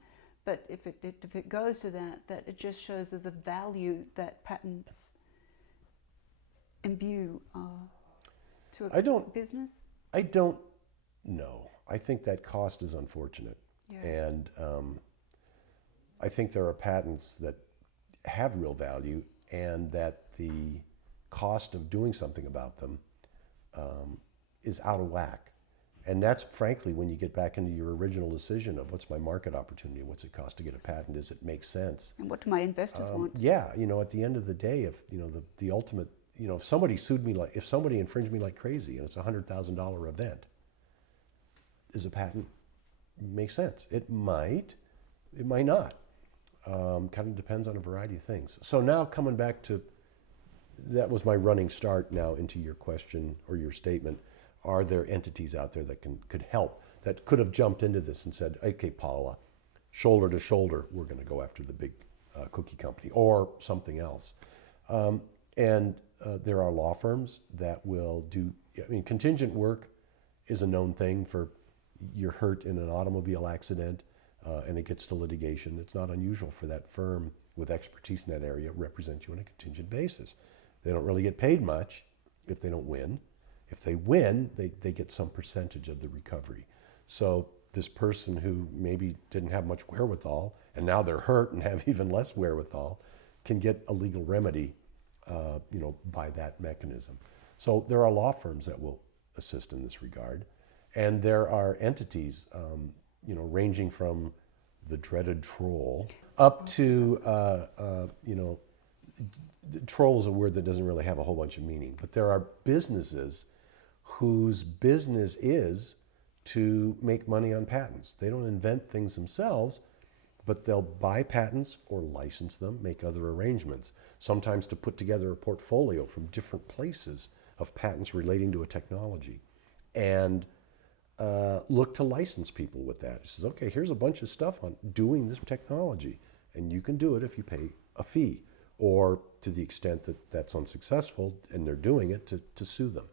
but if it goes to that it just shows that the value that patents imbue to a business? I don't know. I think that cost is unfortunate. Yeah. And I think there are patents that have real value, and that the cost of doing something about them is out of whack. And that's, frankly, when you get back into your original decision of what's my market opportunity, what's it cost to get a patent, does it make sense? And what do my investors want? Yeah, at the end of the day, if the ultimate, if somebody if somebody infringed me like crazy and it's a $100,000 event, is a patent make sense? It might not. Kind of depends on a variety of things. So now coming back to, that was my running start now into your question or your statement. Are there entities out there that could help, that could have jumped into this and said, okay, Paula, shoulder to shoulder, we're going to go after the big cookie company or something else. And there are law firms that will do, contingent work is a known thing for, you're hurt in an automobile accident and it gets to litigation. It's not unusual for that firm with expertise in that area represent you on a contingent basis. They don't really get paid much if they don't win. If they win, they get some percentage of the recovery. So this person who maybe didn't have much wherewithal, and now they're hurt and have even less wherewithal, can get a legal remedy, by that mechanism. So there are law firms that will assist in this regard, and there are entities, ranging from the dreaded troll up to, troll is a word that doesn't really have a whole bunch of meaning, but there are businesses whose business is to make money on patents. They don't invent things themselves, but they'll buy patents or license them, make other arrangements, sometimes to put together a portfolio from different places of patents relating to a technology, and look to license people with that. It says, okay, here's a bunch of stuff on doing this technology, and you can do it if you pay a fee, or to the extent that that's unsuccessful and they're doing it, to sue them.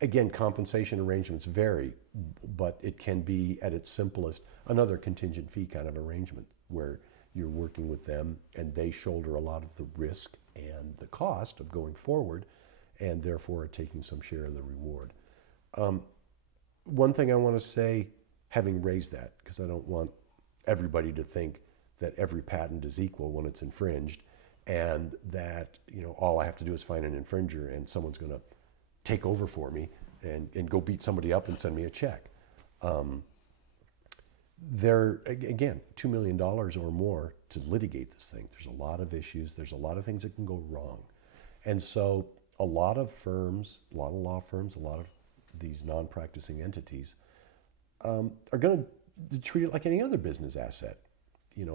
Again, compensation arrangements vary, but it can be, at its simplest, another contingent fee kind of arrangement where you're working with them and they shoulder a lot of the risk and the cost of going forward, and therefore are taking some share of the reward. One thing I want to say, having raised that, because I don't want everybody to think that every patent is equal when it's infringed, and that all I have to do is find an infringer and someone's going to take over for me and go beat somebody up and send me a check. There, again, $2 million or more to litigate this thing. There's a lot of issues. There's a lot of things that can go wrong. And so a lot of firms, a lot of law firms, a lot of these non-practicing entities are going to treat it like any other business asset.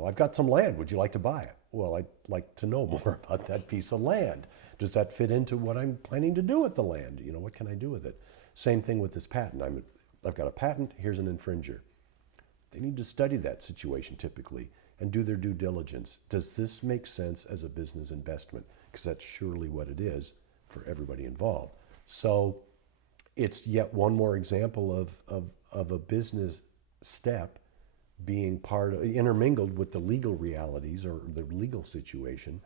I've got some land. Would you like to buy it? Well, I'd like to know more about that piece of land. Does that fit into what I'm planning to do with the land? What can I do with it? Same thing with this patent. I've got a patent. Here's an infringer. They need to study that situation typically and do their due diligence. Does this make sense as a business investment? Because that's surely what it is for everybody involved. So it's yet one more example of a business step being intermingled with the legal realities or the legal situation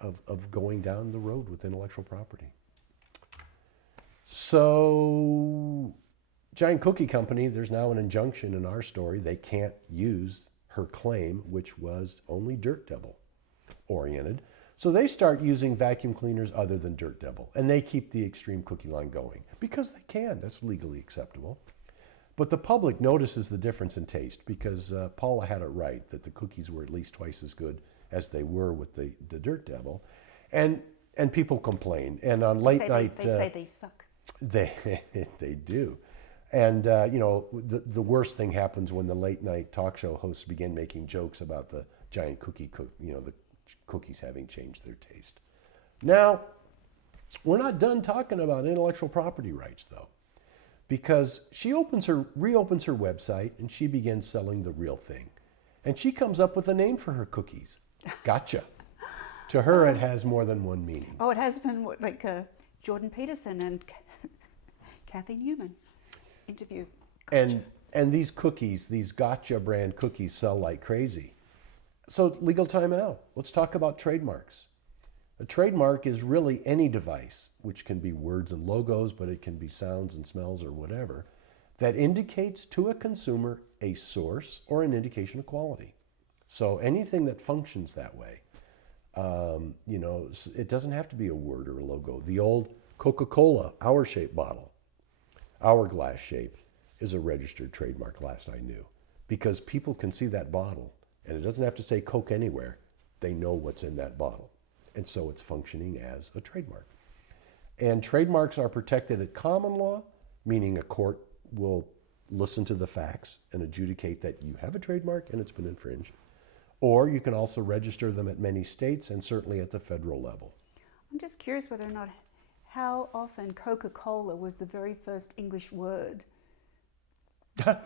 of going down the road with intellectual property. So Giant Cookie Company, there's now an injunction in our story. They can't use her claim, which was only Dirt Devil oriented. So they start using vacuum cleaners other than Dirt Devil, and they keep the extreme cookie line going because they can. That's legally acceptable. But the public notices the difference in taste because Paula had it right that the cookies were at least twice as good as they were with the Dirt Devil. And people complain. And on late night... They say they suck. They do. And, the worst thing happens when the late night talk show hosts begin making jokes about the giant the cookies having changed their taste. Now, we're not done talking about intellectual property rights, though, because she reopens her website and she begins selling the real thing. And she comes up with a name for her cookies. Gotcha. To her, it has more than one meaning. Oh, it has been like Jordan Peterson and Kathy Newman interview. Gotcha. And these cookies, these Gotcha brand cookies, sell like crazy. So legal time out. Let's talk about trademarks. A trademark is really any device, which can be words and logos, but it can be sounds and smells or whatever, that indicates to a consumer a source or an indication of quality. So anything that functions that way, it doesn't have to be a word or a logo. The old Coca-Cola hour-shaped bottle, hourglass shape, is a registered trademark last I knew, because people can see that bottle and it doesn't have to say Coke anywhere. They know what's in that bottle. And so it's functioning as a trademark. And trademarks are protected at common law, meaning a court will listen to the facts and adjudicate that you have a trademark and it's been infringed. Or you can also register them at many states and certainly at the federal level. I'm just curious whether or not how often Coca-Cola was the very first English word.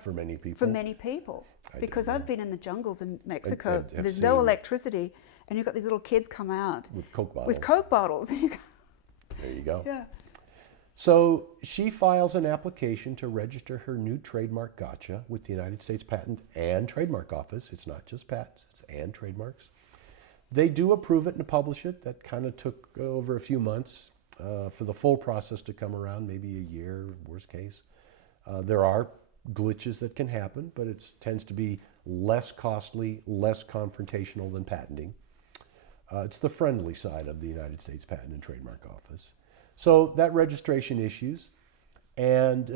For many people. For many people. Because I've been in the jungles in Mexico. And There's no electricity, and you've got these little kids come out with Coke bottles. With Coke bottles. There you go. Yeah. So she files an application to register her new trademark Gotcha with the United States Patent and Trademark Office. It's not just patents, it's and trademarks. They do approve it and publish it. That kind of took over a few months for the full process to come around, maybe a year, worst case. There are glitches that can happen, but it tends to be less costly, less confrontational than patenting. It's the friendly side of the United States Patent and Trademark Office. So that registration issues, and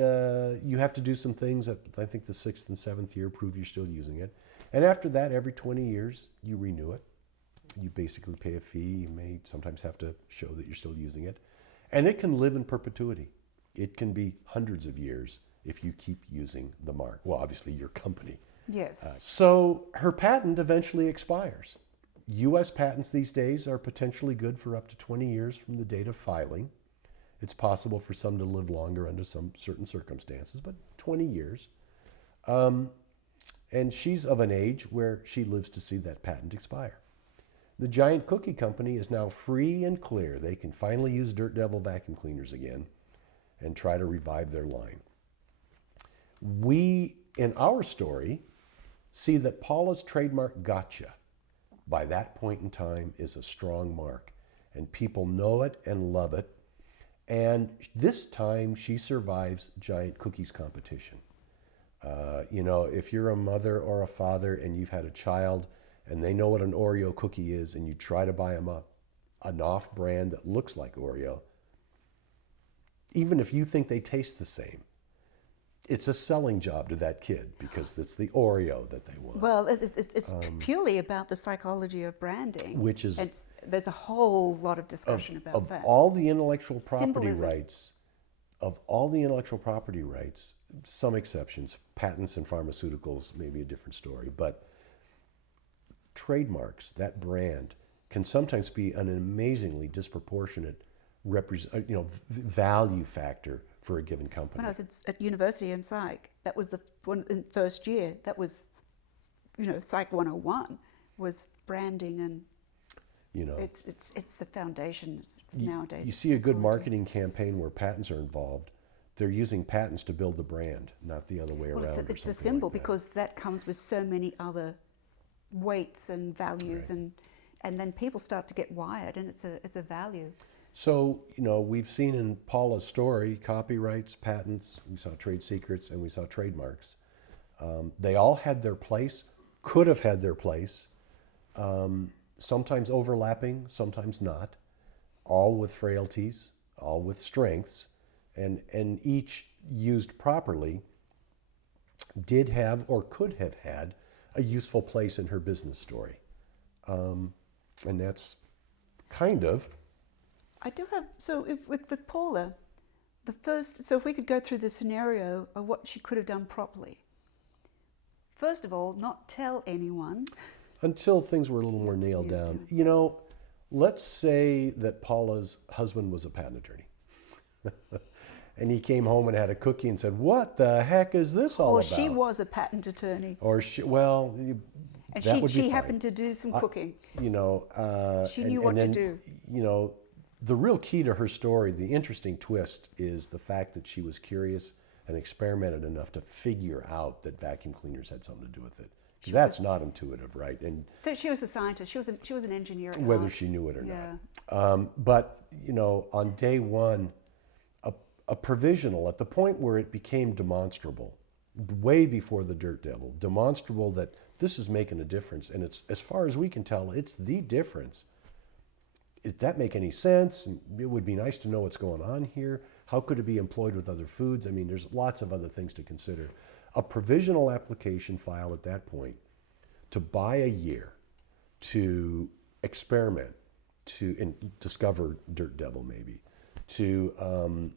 you have to do some things that I think the 6th and 7th year prove you're still using it. And after that, every 20 years, you renew it. You basically pay a fee. You may sometimes have to show that you're still using it. And it can live in perpetuity. It can be hundreds of years if you keep using the mark. Well, obviously your company. Yes. So her patent eventually expires. U.S. patents these days are potentially good for up to 20 years from the date of filing. It's possible for some to live longer under some certain circumstances, but 20 years. And she's of an age where she lives to see that patent expire. The Giant Cookie Company is now free and clear. They can finally use Dirt Devil vacuum cleaners again and try to revive their line. We, in our story, see that Paula's trademark Gotcha, by that point in time, is a strong mark. And people know it and love it. And this time, she survives Giant Cookie's competition. If you're a mother or a father and you've had a child and they know what an Oreo cookie is and you try to buy them an off-brand that looks like Oreo, even if you think they taste the same, it's a selling job to that kid because it's the Oreo that they want. Well, it's purely about the psychology of branding. Which is... There's a whole lot of discussion about that. Of all the intellectual property Symbolism. rights, some exceptions, patents and pharmaceuticals may be a different story, but trademarks, that brand, can sometimes be an amazingly disproportionate value factor for a given company. When I was at university in Psych, that was the one in first year. That was, Psych 101 was branding, and it's the foundation nowadays. You see a good marketing campaign where patents are involved. They're using patents to build the brand, not the other way around. It's a symbol because that comes with so many other weights and values, right. and then people start to get wired, and it's a value. So, we've seen in Paula's story copyrights, patents, we saw trade secrets, and we saw trademarks. They all had their place, could have had their place, sometimes overlapping, sometimes not, all with frailties, all with strengths, and each used properly did have or could have had a useful place in her business story. And that's kind of. I do have, so if, with Paula, so if we could go through the scenario of what she could have done properly. First of all, not tell anyone. Until things were a little more nailed down. Let's say that Paula's husband was a patent attorney. And he came home and had a cookie and said, "What the heck is this all about?" Or she was a patent attorney. Or she, well, and that would be she fine. happened to do some cooking. She knew what to do. The real key to her story, the interesting twist, is the fact that she was curious and experimented enough to figure out that vacuum cleaners had something to do with it. That's not intuitive, right? And she was a scientist. She was an engineer. Whether she knew it or not. But on day one, a provisional, at the point where it became demonstrable, way before the Dirt Devil, demonstrable that this is making a difference, and it's, as far as we can tell, it's the difference. Does that make any sense? It would be nice to know what's going on here. How could it be employed with other foods? I mean, there's lots of other things to consider. A provisional application filed at that point to buy a year to experiment, to discover Dirt Devil maybe, to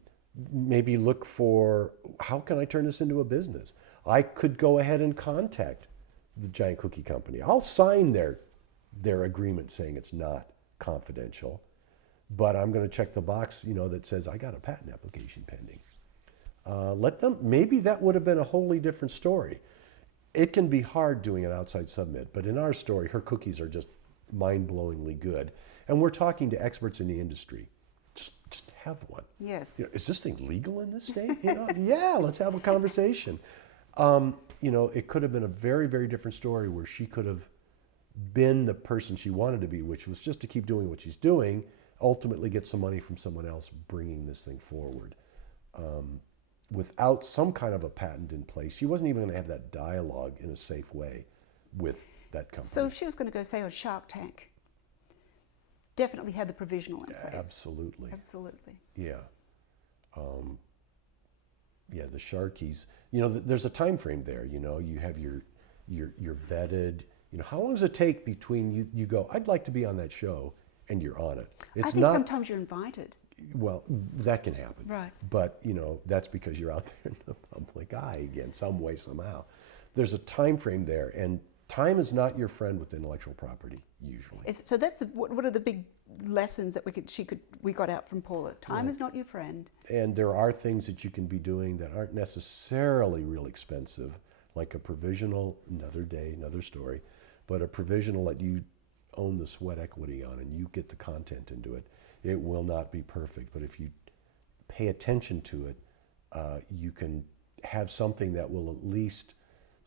maybe look for, how can I turn this into a business? I could go ahead and contact the giant cookie company. I'll sign their agreement saying it's not confidential, but I'm going to check the box, that says I got a patent application pending. Let them, maybe that would have been a wholly different story. It can be hard doing an outside submit, but in our story, her cookies are just mind-blowingly good. And we're talking to experts in the industry. Just have one. Yes. Is this thing legal in this state? Yeah, let's have a conversation. It could have been a very, very different story where she could have been the person she wanted to be, which was just to keep doing what she's doing, ultimately get some money from someone else bringing this thing forward. Without some kind of a patent in place, she wasn't even going to have that dialogue in a safe way with that company. So if she was going to go, say, on Shark Tank, definitely had the provisional in place. Absolutely. Absolutely. Yeah. The Sharkies. There's a time frame there. You have your vetted. How long does it take between you go, I'd like to be on that show, and you're on it? I think sometimes you're invited. Well, that can happen. Right. But, that's because you're out there in the public eye again, some way, somehow. There's a time frame there, and time is not your friend with intellectual property, usually. So that's what are the big lessons that we got out from Paula? Time is not your friend. And there are things that you can be doing that aren't necessarily real expensive, like a provisional, another day, another story, but a provisional that you own the sweat equity on and you get the content into it. It will not be perfect, but if you pay attention to it, you can have something that will at least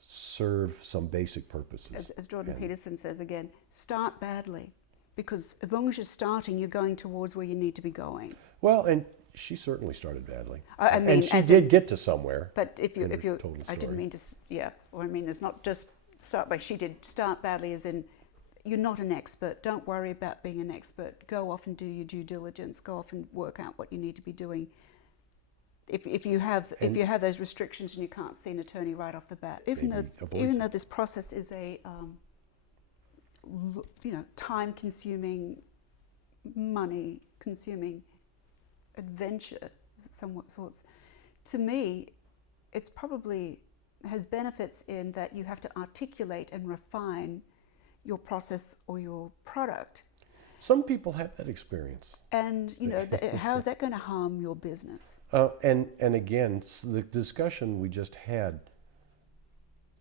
serve some basic purposes. As Jordan Peterson says again, start badly, because as long as you're starting, you're going towards where you need to be going. Well, and she certainly started badly. I mean, and she did get to somewhere. But if you, I didn't mean to, it's not just start, but she did start badly as in, you're not an expert. Don't worry about being an expert. Go off and do your due diligence. Go off and work out what you need to be doing. If you have those restrictions and you can't see an attorney right off the bat, even though this process is a time-consuming, money-consuming adventure, somewhat sorts, to me, it's probably has benefits in that you have to articulate and refine your process or your product. Some people have that experience. And, how is that going to harm your business? And again, the discussion we just had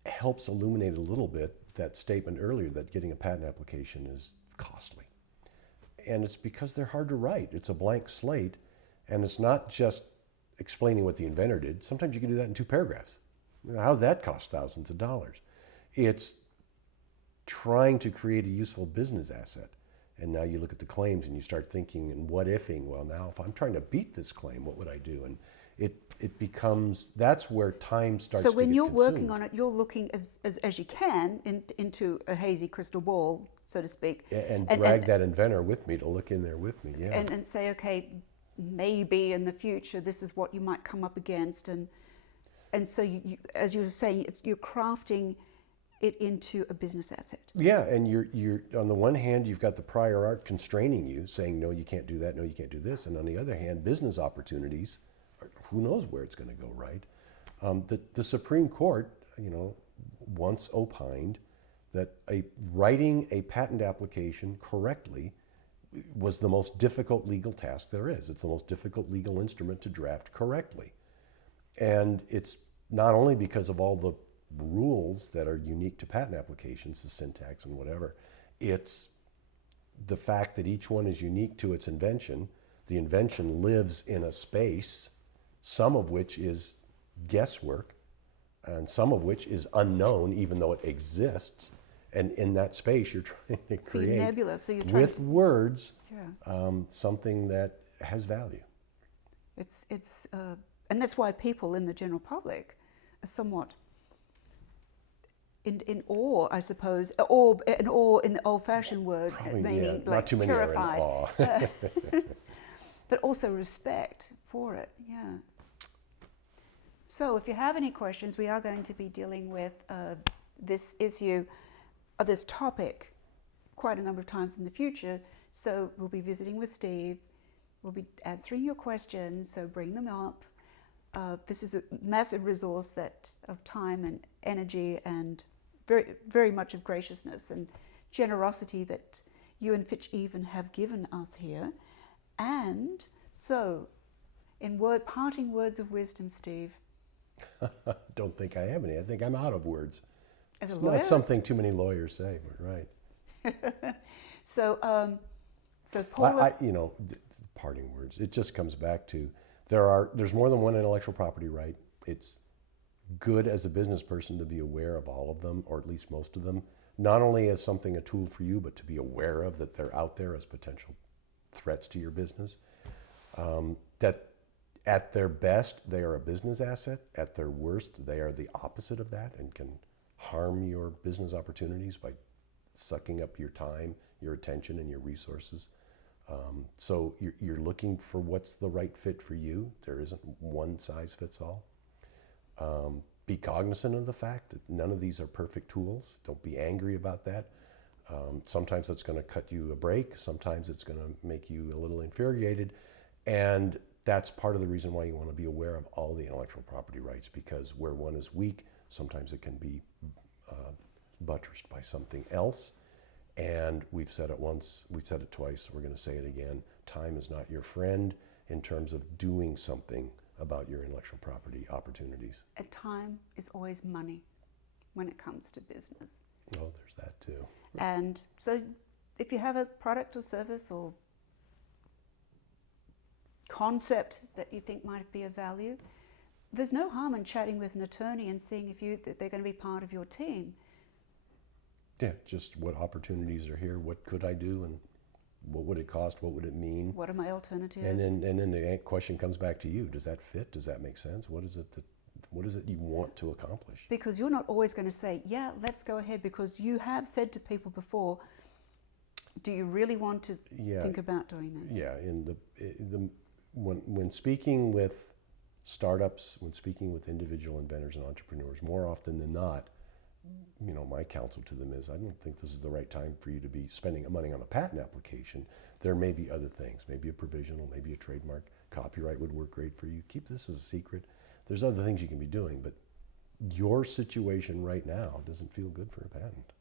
helps illuminate a little bit that statement earlier that getting a patent application is costly. And it's because they're hard to write. It's a blank slate, and it's not just explaining what the inventor did. Sometimes you can do that in 2 paragraphs. How did that cost thousands of dollars? It's trying to create a useful business asset. And now you look at the claims and you start thinking and what ifing. Well, now if I'm trying to beat this claim, what would I do? And it becomes, that's where time starts to So when get you're consumed. working on it, you're looking as you can into a hazy crystal ball, so to speak. And drag that inventor with me to look in there with me, yeah. And say, okay, maybe in the future this is what you might come up against. And so, you, as you were saying, you're crafting it into a business asset. Yeah, and you're on the one hand, you've got the prior art constraining you, saying, no, you can't do that, no, you can't do this. And on the other hand, business opportunities, who knows where it's going to go, right? The Supreme Court, once opined that writing a patent application correctly was the most difficult legal task there is. It's the most difficult legal instrument to draft correctly. And it's not only because of all the rules that are unique to patent applications, the syntax and whatever, it's the fact that each one is unique to its invention. The invention lives in a space, some of which is guesswork, and some of which is unknown, even though it exists. And in that space, you're trying to create, so you're nebulous, so you're trying with words, yeah. Something that has value. It's and that's why people in the general public are somewhat in awe, I suppose, or in awe in the old-fashioned word, Probably, meaning yeah, like not too many terrified, are in awe. but also respect for it. Yeah. So, if you have any questions, we are going to be dealing with this issue, this topic, quite a number of times in the future. So, we'll be visiting with Steve. We'll be answering your questions. So, bring them up. This is a massive resource of time and energy and very, very much of graciousness and generosity that you and Fitch Even have given us here. And so, in parting words of wisdom, Steve. Don't think I have any. I think I'm out of words. As a It's lawyer? not something too many lawyers say, but right. So Paula. Parting words. It just comes back to there's more than one intellectual property right. It's good as a business person to be aware of all of them, or at least most of them, not only as a tool for you, but to be aware of that they're out there as potential threats to your business. That at their best, they are a business asset. At their worst, they are the opposite of that and can harm your business opportunities by sucking up your time, your attention, and your resources. So you're looking for what's the right fit for you. There isn't one size fits all. Be cognizant of the fact that none of these are perfect tools. Don't be angry about that. Sometimes that's going to cut you a break. Sometimes it's going to make you a little infuriated. And that's part of the reason why you want to be aware of all the intellectual property rights, because where one is weak, sometimes it can be buttressed by something else. And we've said it once, we've said it twice, we're going to say it again. Time is not your friend in terms of doing something about your intellectual property opportunities. And time is always money when it comes to business. Oh, there's that too. And so if you have a product or service or concept that you think might be of value, there's no harm in chatting with an attorney and seeing that they're going to be part of your team. Yeah, just what opportunities are here, what could I do, and what would it cost, what would it mean? What are my alternatives? And then the question comes back to you. Does that fit? Does that make sense? What is it you want to accomplish? Because you're not always going to say, yeah, let's go ahead, because you have said to people before, do you really want to think about doing this? Yeah, when speaking with startups, when speaking with individual inventors and entrepreneurs, more often than not, my counsel to them is, I don't think this is the right time for you to be spending money on a patent application. There may be other things, maybe a provisional, maybe a trademark, copyright would work great for you. Keep this as a secret. There's other things you can be doing, but your situation right now doesn't feel good for a patent.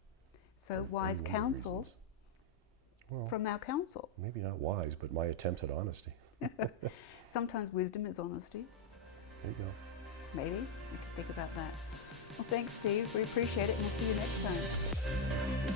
So wise counsel from our counsel. Maybe not wise, but my attempts at honesty. Sometimes wisdom is honesty. There you go. Maybe we can think about that. Well, thanks, Steve. We appreciate it, and we'll see you next time.